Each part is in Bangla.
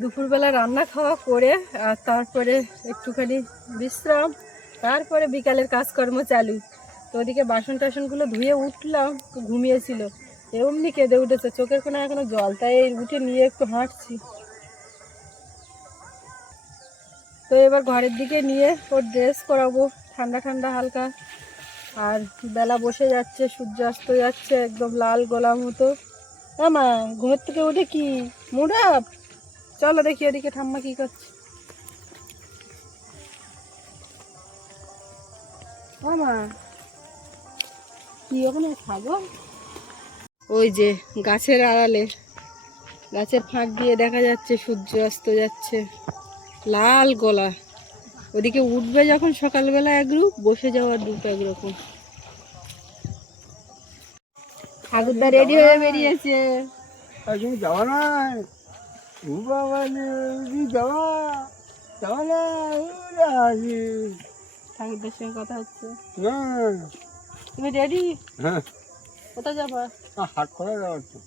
দুপুরবেলা রান্না খাওয়া করে, আর তারপরে একটুখানি বিশ্রাম, তারপরে বিকালের কাজকর্ম চালু। তো ওদিকে বাসন টাসনগুলো ধুয়ে উঠলাম, ঘুমিয়েছিল। এমনি কেঁদে উঠেছে, চোখের কোনো এখনও জল, তাই উঠে নিয়ে একটু হাঁটছি। তো এবার ঘরের দিকে নিয়ে ওর ড্রেস করাবো ঠান্ডা ঠান্ডা হালকা। আর বেলা বসে যাচ্ছে, সূর্যাস্ত যাচ্ছে, একদম লাল গোলাম মতো। আমা, ঘুমের থেকে উঠে কি? মুড চলো দেখি ওদিকে ঠাম্মা কি করছে। আমা কি ওখানে খাব? ওই যে গাছের আড়ালে গাছের ফাঁক দিয়ে দেখা যাচ্ছে সূর্য অস্ত যাচ্ছে লাল গলা। ওদিকে উঠবে যখন সকালবেলা এক রূপ বসে যাওয়ার রূপ একরকম। ঠাকুরদা রেডি হয়ে বেরিয়েছে। যাওয়া না ঠাকুরদার সঙ্গে কথা হচ্ছে। তুমি রেডি হ্যাঁ। কোথায় যাবা? আহ, হাট করা যাওয়ার তো।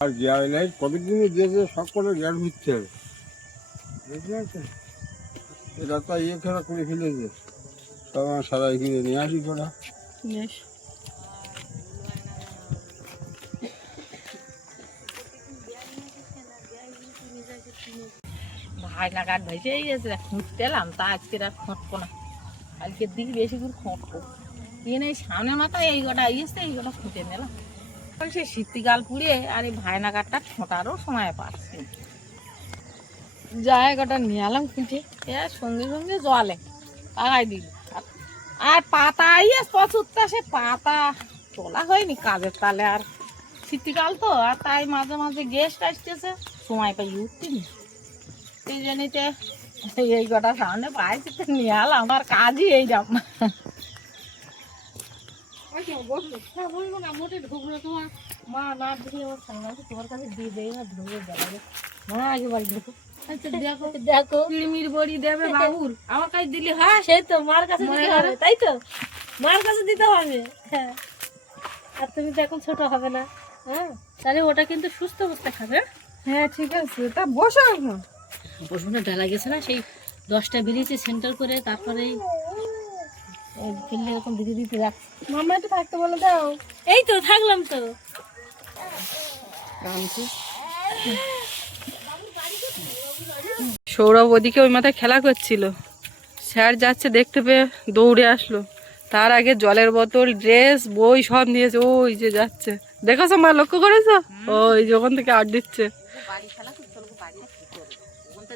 আর যাওয়া নাই সব করে হচ্ছে এটা তো ইয়ে খেলা করে ফেলেছে। সব আমার সারা কিনে নিয়ে আসি করা ভাই নাগাদ ভেসেই গেছে খুঁটতে এলাম, তা আজকে আর খুঁটবো না। কালকের দিকে বেশি করে খুঁটবো এনে সামনের মাথায় এই গোটা ইয়েছে এই গোটা খুঁটে নিলাম। সে শীতকাল পুড়িয়ে আর এই ভাই নাগাদটা ঠোঁটারও সময় পাচ্ছি জায়গাটা নিয়ে এলাম খুঁটে এ সঙ্গে সঙ্গে জলে পাকাই দিল। আর- আর পাতা ইয়ে প্রচুরটা, সে পাতা তোলা হয়নি কাজের তালে। আর শীতকাল তো, আর তাই মাঝে মাঝে গেস্ট আসতেছে, সময় পাই উঠতিনি সেই জন্যতে এই কটা সামনে পাইছি তো নিয়ে আমার কাজই এই হ্যাঁ বলব না মোটে ঢুকলো তোমার। মা না ঢুকলে আমার সঙ্গে তোমার কাছে দিয়ে দেয় না ঢুকে যাবে। মা আগে বাড়ি ঢুকো। আচ্ছা দেখো দেখো। কিড়মির বড়ি দেবে বাবুর। আমার কাছে দিলে হয়। সেই তো মার কাছে দিতে হবে। হবে তাই তো? মার কাছে দিতে হবে। হ্যাঁ। আর তুমি তো এখন ছোট হবে না হ্যাঁ? তাহলে ওটা কিন্তু সুস্থ অবস্থা খাবে। হ্যাঁ ঠিক আছে তা বসো এখন। বসুনটা ডালা গেছে না সেই দশটা বেরিয়েছে সেন্টার করে তারপরে ফেললে এরকম দিতে দিতে রাখ একটু থাকতে বলে দাও। এই তো থাকলাম তো। সৌরভ ওদিকে ওই মাথায় খেলা করছিল। স্যার যাচ্ছে দেখতে পেয়ে দৌড়ে আসলো। তার আগে জলের বোতল ড্রেস বই সব নিয়েছে। ওই যে যাচ্ছে। দেখেছ মা লক্ষ্য করেছ? ওই যে ওখান থেকে আট দিচ্ছে বাড়ি খেলা তো চলবো বাড়িটা কি করব ওখানটা দেখতে পেয়ে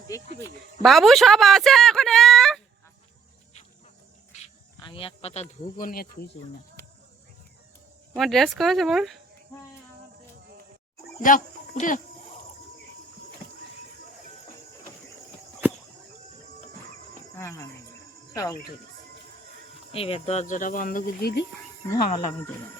বাবু সব আছে ওখানে আমি এক পাতা ধুবো নিয়ে থুইছি না। আমার ড্রেস করেছে মা যাও উঠে যাও। হ্যাঁ হ্যাঁ হ্যাঁ, সব উঠে গেছে এবার দরজাটা বন্ধ করে দিয়ে দিই ঝামেলা মিটে যাবে।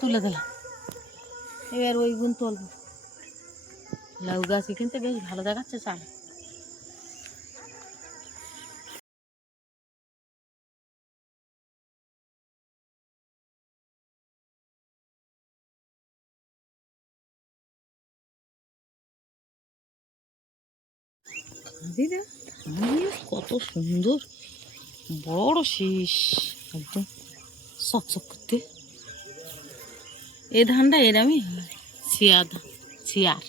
তুলে দিলাম। এবার ওই গুণ তুলবো। লাউ গাছ কিন্তু বেশ ভালো দেখাচ্ছে চাল। দিদা কত সুন্দর বড় শীষ একদম চকচক করতে। এই ধানটা এরমই ছিয়া ছিয়ার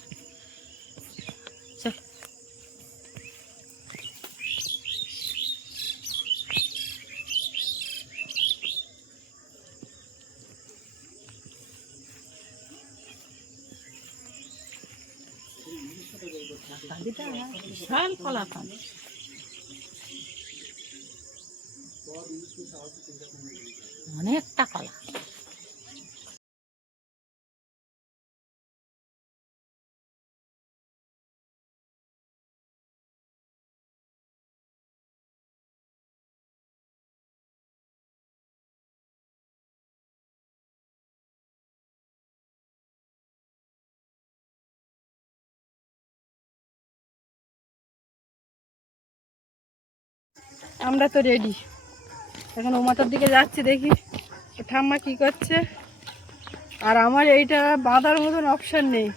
বিশাল কলা পান অনেকটা কলা। আমরা তো রেডি এখন ওমাটার দিকে যাচ্ছি দেখি। ঠাম্মা কি করছে? আর আমার এইটা বাঁধার মতন অপশান নেই।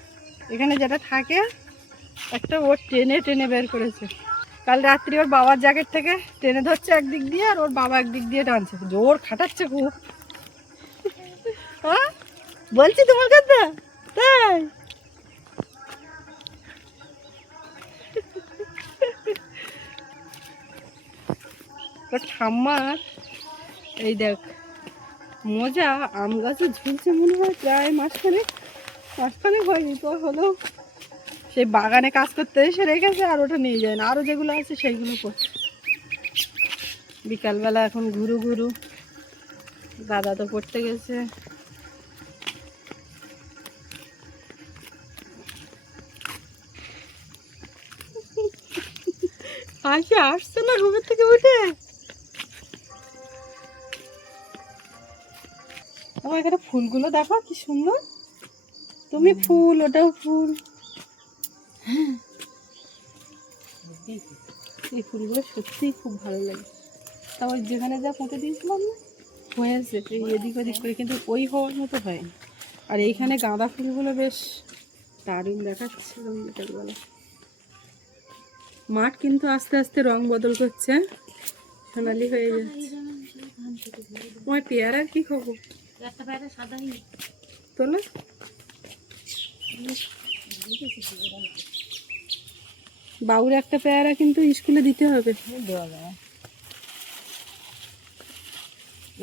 এখানে যেটা থাকে, একটা ওর টেনে টেনে বের করেছে। কাল রাত্রি ওর বাবার জ্যাকেট থেকে টেনে ধরছে একদিক দিয়ে আর ওর বাবা একদিক দিয়ে টানছে। জোর খাটাচ্ছে খুব। হ্যাঁ? বলছি তোমার কথা? তাই? তো ঠাম্মার এই দেখ, মজা, আম গাছে ঝুলছে মনে হয় প্রায় মাসখানে মাসখানে হয়নি, তো হলো সেই বাগানে কাজ করতে এসে রেখেছে আর ওটা নিয়ে যায় না। আরও যেগুলো আছে সেইগুলো করছে। বিকালবেলা এখন ঘুরু ঘুরু, দাদা তো পড়তে গেছে। হাসি আসছে না ঘুমের থেকে উঠে? আমার এখানে ফুলগুলো দেখো, কি সুন্দর। তুমি ফুল, ওটাও ফুল। এই ফুলগুলো সত্যিই খুব ভালো লাগে। তা ওই যেখানে যা পুঁতে দিয়েছিলাম না হয়েছে এদিক ওদিক করে, কিন্তু ওই হওয়ার মতো হয়নি। আর এইখানে গাঁদা ফুলগুলো বেশ দারুণ দেখাচ্ছে মাঠ কিন্তু আস্তে আস্তে রং বদল করছে। সোনালি হয়ে যাচ্ছে। তোমার পেয়ারার কি খবর? একটা প্যারে সাদা তোলা বাবুর একটা পেয়ারা কিন্তু স্কুলে দিতে হবে। দেওয়া যাবে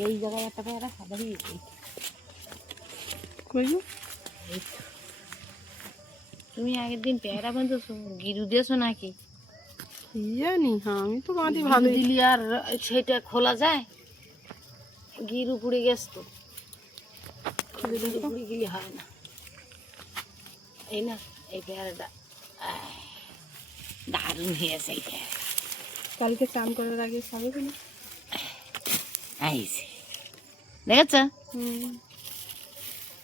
এই জায়গায় একটা প্যারা সাদা তুমি আগের দিন পেয়ারা বন্ধু গিরু দিয়েছ নাকি? জানি হ্যাঁ আমি তো বাঁধি ভালো দিলি আর সেটা খোলা যায়? গিরু পুড়ে গেছ তো। গেলে হয় না এই না এই পেয়ারাটা দারুণ হয়েছে এই পেয়ারা কালকে চান করার আগে খাবে কিনা? আইছে। দেখেছ?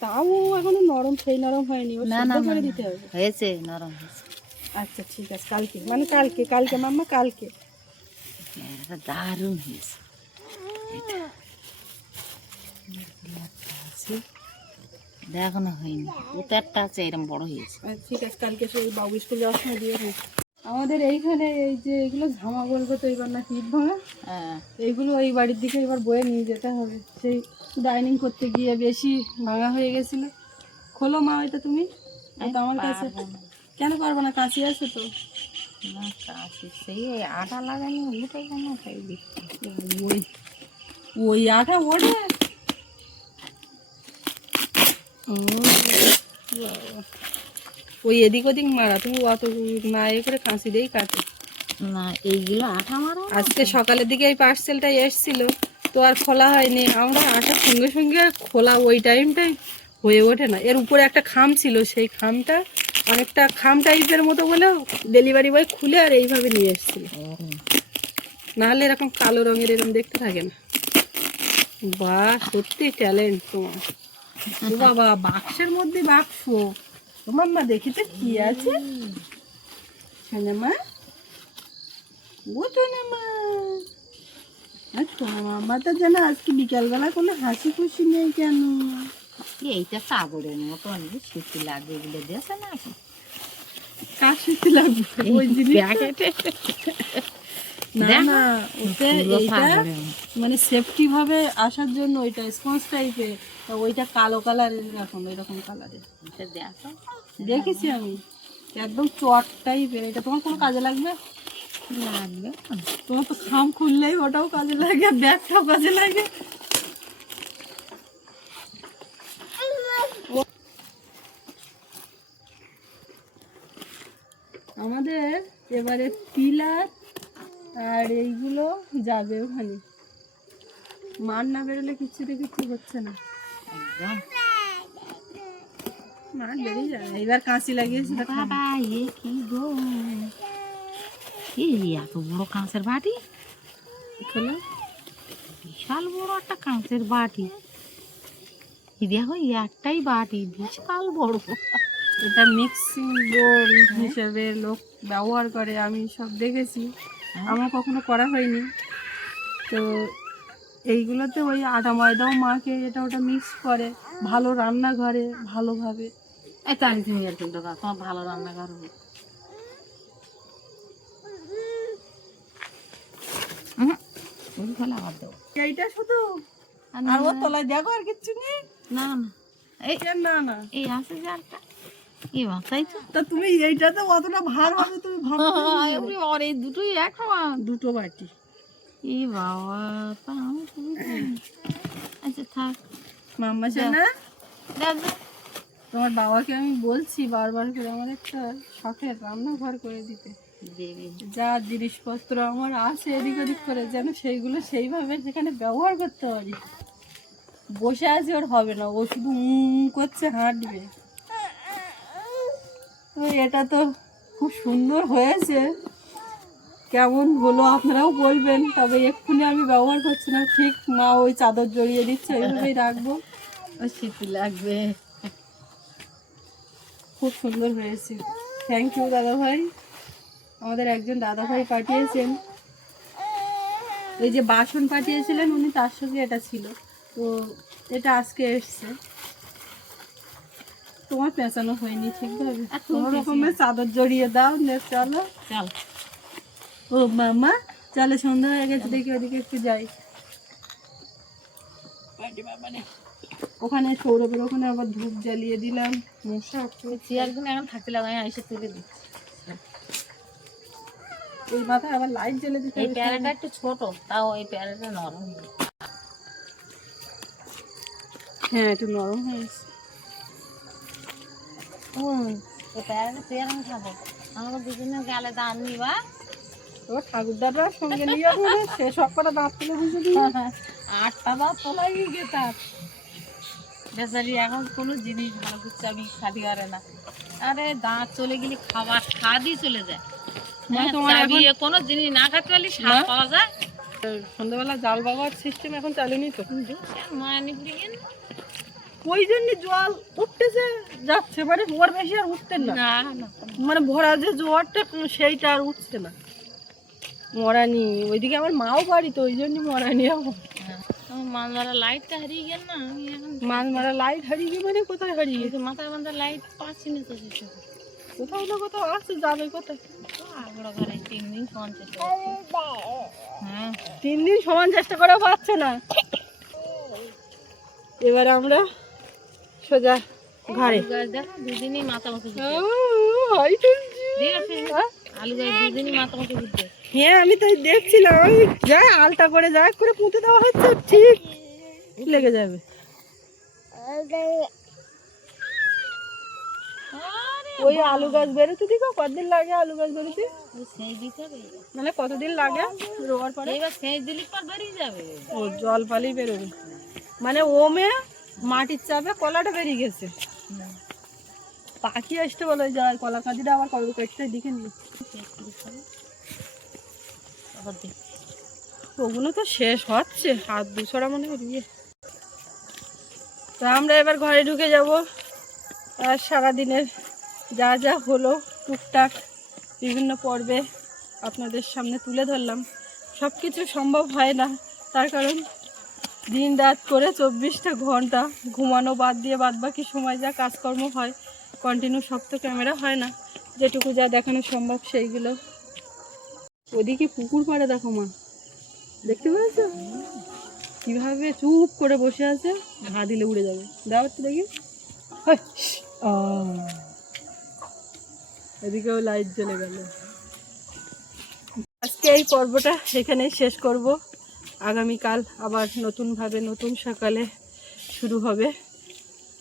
তাও এখনও নরম সেই নরম হয়নি। ও না, না, করে দিতে হবে। হয়েছে নরম হয়েছে। আচ্ছা ঠিক আছে কালকে। মানে কালকে কালকে মাম্মা কালকে। পেয়ারাটা দারুণ হয়েছে। এটা। আছে। দেখো না হয়নি। তো একটা আছে এরকম বড় হয়েছে। আচ্ছা, ঠিক আছে কালকে সেই বাবু স্কুল যাওয়ার সময় দিয়ে। আমাদের এইখানে এই যে এগুলো ঝামা বলব তো এবার না ইট ভাঙা। হ্যাঁ। এইগুলো এই বাড়ির দিকে এবার বয়ে নিয়ে যেতে হবে। সেই ডাইনিং করতে গিয়ে বেশি ভাঙা হয়ে গেছিল। খোলো মা এটা তুমি এটা আমার কাছে। কেন পারব না কাছে আছে তো? না কাশি সেই আটা লাগানি উঠে কেন ওই ওই আটা ওঠে। ওই এদিক ওদিক মারা তুমি অত না এ করে কাঁচি দিয়েই কাটে। না এইগুলো আটা মারা? আজকে সকালের দিকে এই পার্সেলটা এসেছিল তো আর খোলা হয়নি। আমরা আসার সঙ্গে সঙ্গে খোলা ওই টাইমটাই হয়ে ওঠে না। এর উপরে একটা খাম ছিল সেই খামটা অনেকটা খাম টাইপের মতো বলে ডেলিভারি বয় খুলে আর এইভাবে নিয়ে এসেছিল। নাহলে এরকম কালো রঙের এরকম দেখতে থাকে না। বাহ সত্যি ট্যালেন্ট তোমার। বাবা বাক্সের মধ্যে বাক্স। তোমার মা দেখি তো কি আছে? সোনামা ও সোনামা তো জানো আজকে বিকালবেলা কোনো হাসি খুশি নেই কেন? এইটা অনেক সুতি লাগবে এগুলো দিয়েছে না? কার সাথে লাগবে? ওই জিনিস মানে সেফটি ভাবে আসার জন্য ওইটা স্পঞ্জ টাইপের ওইটা কালো কালারের এখন এরকম কালারের দেখো। দেখেছি আমি। একদম চট টাইপের এটা তোমার কোনো কাজে লাগবে? লাগবে। তোমার তো খাম খুললেই ওটাও কাজে লাগে ব্যাগটাও কাজে লাগে। আমাদের এবারে পিলার আর এইগুলো যাবে ওখানে। মার না বেরোলে কিচ্ছুতে কিচ্ছু হচ্ছে না। একদম মার বেরিয়ে যাবে। এবার কাঁচি লাগিয়েছি বাবা এ কি গো? এই এত বড় কাঁচের বাটি। বিশাল বড় একটা কাঁচের বাটি। দেখো একটাই বাটি বিশাল বড়। এটা মিক্সিং বোল হিসেবে লোক ব্যবহার করে আমি সব দেখেছি। আমার কখনো করা হয়নি। তো এইগুলোতে ওই আটা ময়দাও মাকে এটা ওটা মিক্স করে ভালো রান্নাঘরে ভালোভাবে। এই তুমি আর কিন্তু তোমার ভালো রান্না করব ওই ফেলে আবার দেবো এইটা শুধু? আর আর ওর তলায় দেখো আর কিচ্ছু নেই? না না। এই না না। এই আছে যে একটা কি বাতাই তো? তা তুমি এইটাতে অতটা ভার হবে তুমি ভাবো আর দুটোই এক সমান দুটো বাটি এই বাবা তা আমি আচ্ছা থাক। মাম্মা না। তোমার বাবাকে আমি বলছি বারবার করে আমার একটা শখের রান্নাঘর করে দিতে। যা জিনিসপত্র আমার আছে এদিক ওদিক করে যেন সেইগুলো সেইভাবে সেখানে ব্যবহার করতে পারি। বসে আছে ওর হবে না ও শুধু করছে হাঁটবে। এটা তো খুব সুন্দর হয়েছে। কেমন হলো আপনারাও বলবেন তবে এক্ষুনি আমি ব্যবহার করছি না। ঠিক মা ওই চাদর জড়িয়ে দিচ্ছে এইভাবেই রাখব। শীত লাগবে। খুব সুন্দর হয়েছে। থ্যাংক ইউ দাদা ভাই আমাদের একজন দাদা ভাই পাঠিয়েছেন। এই যে বাসন পাঠিয়েছিলেন উনি তার সঙ্গে এটা ছিল। তো এটা আজকে এসছে। তোমার পেঁচানো হয়নি ঠিকভাবে কোনো রকমের চাদর জড়িয়ে দাও নে চলো। চল। ও মামা চলো সন্ধ্যা হয়ে গেছে দেখি ওদিকে একটু যাই। ওখানে সৌরভের ওখানে আবার ধূপ জ্বালিয়ে দিলাম। মশা চেয়ারগুলো এখন থাকতে এসে তুলে এই মাথায় আবার লাইট জ্বেলে দিতে এই প্যারাটা একটু ছোট তাও এই প্যারাটা নরম হ্যাঁ একটু নরম হয়েছে হুম। এই প্যারাটা তুই আর আমি খাব। আমাকে দুজনের গালে দান নিবা তো ঠাকুরদাররা সঙ্গে নিয়ে যাব সে সব কটা দাঁত তুলে বুঝে দিই আটটা বা তোলাই গিয়ে তার। বেচারি এখন কোনো জিনিস ভালো করছে আমি খালি পারে না। আরে দাঁত চলে গেলে খাবার স্বাদই চলে যায়। হ্যাঁ, কোনো জিনিস না খেতে পারলে স্বাদ পাওয়া যায়। সন্ধ্যাবেলা জাল বাবার সিস্টেম এখন চালু নেই তো মায়ানি পুরি ওই জন্য জল উঠতেছে যাচ্ছে। মানে ওর বেশি আর উঠতে না। মানে ভরা যে জোয়ারটা সেইটা আর উঠছে না। মরানি ওইদিকে আমার মাও বাড়ি তো ওই জন্য মরানি আমার। আমার মানবারা লাইটটা হারিয়ে গেল না মাছ মারা লাইট হারিয়ে গিয়ে মানে কোথায় হারিয়ে? গেছে মাথায় বান্ধা লাইট পাচ্ছি না তো কোথাও না কোথাও আছে যাবে কোথায়? তিন দিন ফোন চেষ্টা হ্যাঁ। তিন দিন সমান চেষ্টা করেও পাচ্ছে না। এবার আমরা সোজা ঘরে। দুদিনই মাথা মতো হ্যাঁ আমি তাই দেখছিলাম। যাই আলটা করে যাই করে পুঁতে দেওয়া হচ্ছে ঠিক লেগে যাবে। ওই আলু গাছ বেরোতে দিকে কতদিন লাগে আলু গাছ বেরোতে। মানে কতদিন লাগে রোয়ার পরে? সেই দিলি পর বেরিয়ে যাবে। ও জল পালি বেরোবে। মানে ওমে মাটির চাপে কলাটা বেরিয়ে গেছে। পাখি আসতে বলে যায় কলা কাঁদিটা আবার কবে কেটে দিকে নিয়ে ওগুলো তো শেষ হচ্ছে, হাত দুছড়া মনে দিয়ে। তা আমরা এবার ঘরে ঢুকে যাব। আর সারাদিনের যা যা হলো টুকটাক বিভিন্ন পর্বে আপনাদের সামনে তুলে ধরলাম। সব কিছু সম্ভব হয় না, তার কারণ দিন রাত করে চব্বিশটা ঘণ্টা ঘুমানো বাদ দিয়ে বাদ বাকি সময় যা কাজকর্ম হয় কন্টিনিউ সব তো ক্যামেরা হয় না। যেটুকু যা দেখানো সম্ভব সেইগুলো। ওদিকে পুকুর পাড়ে দেখো মা। দেখতে পেয়েছ? কীভাবে চুপ করে বসে আছে? ঘা দিলে উড়ে যাবে। দাও একটু দেখি। এদিকেও লাইট জ্বলে গেল। আজকে এই পর্বটা এখানেই শেষ করব। আগামীকাল আবার নতুনভাবে নতুন সকালে শুরু হবে।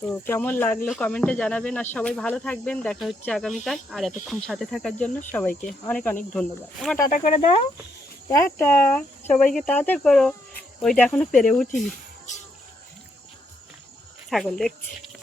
তো কেমন লাগল কমেন্টে জানাবেন আর সবাই ভালো থাকবেন। দেখা হচ্ছে আগামীকাল। আর এতক্ষণ সাথে থাকার জন্য সবাইকে অনেক অনেক ধন্যবাদ। আমার টাটা করে দাও। টাটা। সবাইকে টাটা করো। ওইটা এখনও পেরে উঠিনি। ছাগল দেখছি।